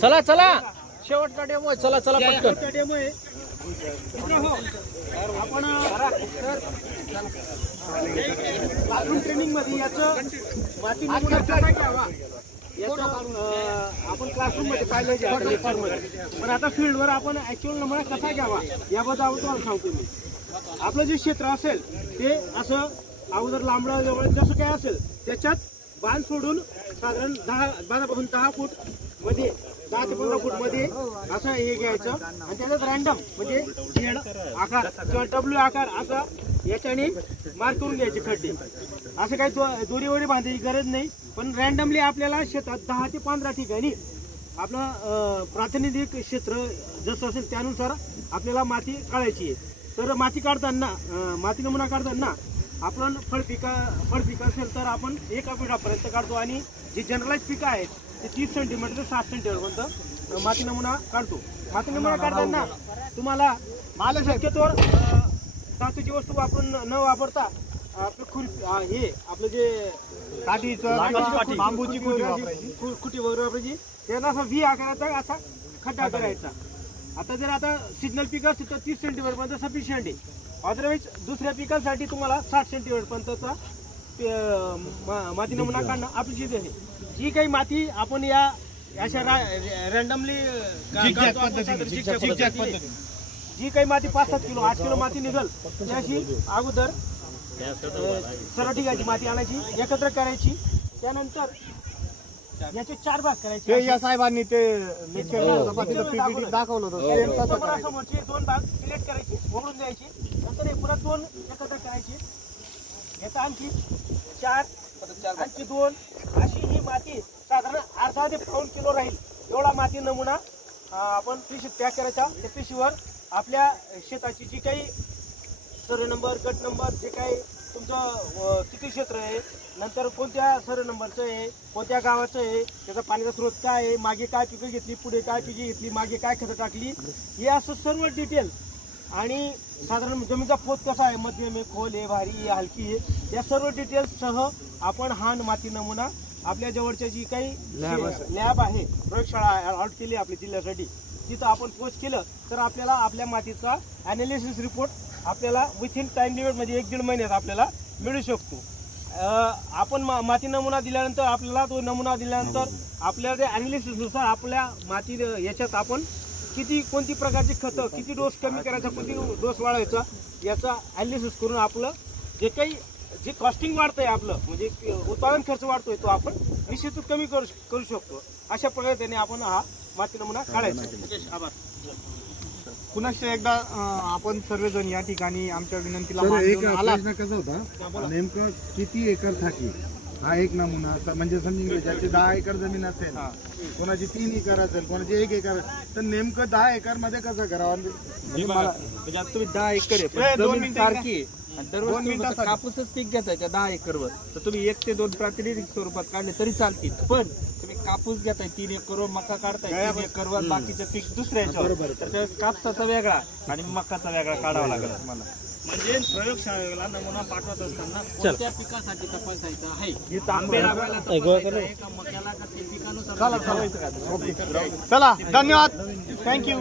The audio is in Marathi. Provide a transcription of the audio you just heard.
चला चला शेवटचा डेमो आहे. चला चला पटकन डेमो आहे. आपण क्लासरूम ट्रेनिंग मध्ये याचं माती नमुना कसा घ्यावा याचं आपण क्लासरूम मध्ये पाहिलं, पण आता फील्डवर आपण ऍक्च्युअल नमुना कसा घ्यावा याबद्दल तुम्हाला सांगतो मी. आपलं जे क्षेत्र असेल ते असं अगोदर लांबडं जवळ जसं काय असेल त्याच्यात बांध सोडून साधारण 10 फूट मध्ये 10 ते 15 फूट मध्ये असं हे घ्यायचं आणि त्याच्यात रॅन्डम म्हणजे झेड आकार किंवा डब्ल्यू आकार असा याच्याने मार्क करून घ्यायचे खड्डे. असं काही दोरीवरी बांधायची गरज नाही, पण रॅन्डमली आपल्याला शेतात 10 ते 15 ठिकाणी आपलं प्रातिनिधिक क्षेत्र जसं असेल त्यानुसार आपल्याला माती काढायची आहे. तर माती काढताना माती नमुना काढताना आपण फळपिका असेल तर आपण 1 फुटापर्यंत काढतो आणि जी जनरलाइज पिकं आहेत ते 30 सेंटीमीटर ते 60 सेंटीमीटर पर्यंत माती नमुना काढतो. माती नमुना काढताना तुम्हाला शक्यतोवर धातूची वस्तू वापरून न वापरता आपलं हे आपलं जे बांबूची खुटी वगैरे वापरायची. त्यांना असा व्ही आकाराचा असा खड्डा करायचा. आता सिग्नल पिक असतील तर 30 सेंटीमीटर पर्यंत सफिशियंट आहे. अदरवाईज दुसऱ्या पिकांसाठी तुम्हाला 60 सेंटीमीटर पर्यंतचा माती नमुना काढणं अपेक्षित आहे. जी काही माती आपण या अशा रॅन्डमली जी काही माती 5-7 किलो 8 किलो माती निघल त्याशी अगोदर सर्व ठिकाणची माती आणायची, एकत्र करायची. त्यानंतर याचे 4 भाग करायचे. या साहेबांनी ते दाखवलं होतं. समोरचे 2 भाग सिलेक्ट करायचे, ओढून द्यायचे. नंतर परत 2 एकत्र करायचे. याचा आणखी 4 आणखी 2 अशी ही माती साधारण अर्धा ते पाऊण किलो राहील एवढा माती नमुना आपण पिशवीत पॅक करायचा. त्या पिशवीवर आपल्या शेताची जी काही सर्वे नंबर, गट नंबर, जे काही तुमचं किती क्षेत्र आहे, नंतर कोणत्या सर्वे नंबरचं आहे, कोणत्या गावाचं आहे, त्याचा पाण्याचा स्रोत काय आहे, मागे काय पिकं घेतली, पुढे काय पिके घेतली, मागे काय खतं टाकली, हे असं सर्व डिटेल आणि साधारण जमिनीचा पोत कसा आहे, मध्यम आहे, खोल आहे, भारी आहे, हलकी आहे, या सर्व डिटेल्ससह आपण हा माती नमुना आपल्या जवळच्या जी काही लॅब आहे, प्रयोगशाळा अलॉट केली आपल्या जिल्ह्यासाठी, तिथं आपण पोस्ट केलं तर आपल्याला आपल्या मातीचा ॲनालिसिस रिपोर्ट आपल्याला विथिन टाइम लिमिट म्हणजे 1-1.5 महिन्यात आपल्याला मिळू शकतो. आपण माती नमुना दिल्यानंतर आपल्याला तो नमुना दिल्यानंतर आपल्या त्या ॲनालिसिसनुसार आपल्या माती याच्यात आपण कोणती प्रकारची खतं, किती डोस कमी करायचा, किती डोस वाढवायचा याचा ॲनालिसिस करून आपलं जे कॉस्टिंग वाढतंय आपलं म्हणजे उत्पादन खर्च वाढतोय तो आपण निश्चितच कमी करू शकतो. अशा प्रकारे आपण हा माती नमुना काढायचा. आभार. पुनश्च एकदा आपण सर्वजण या ठिकाणी आमच्या विनंतीला प्रश्न कसा होता, नेमकं किती एकरसाठी हा एक नमुना म्हणजे समजून घ्या. ज्याची 10 एकर जमीन असेल, कोणाची 3 एकर असेल, कोणाची 1 एकर, तर नेमकं 10 एकर मध्ये कसं करावं. म्हणजे तुम्ही 10 एकर आहे सारखी दररोज कापूसच पीक घेताय त्या 10 एकरवर, तर तुम्ही 1 ते 2 प्रातिनिधिक स्वरूपात काढले तरी चालतील. पण तुम्ही कापूस घेताय 3 एकरवर, मका काढताय 3 एकरवर, बाकीचे पीक दुसऱ्या याच्यावर, तर त्या कापसाचा वेगळा आणि मकाचा वेगळा काढावा लागेल तुम्हाला. म्हणजे प्रयोगशाळेला नमुना पाठवत असताना कोणत्या पिकासाठी तपासायचं आहे हे तांबे लावायला का मक्याला का ते पिकानुसार. चला धन्यवाद, थँक्यू.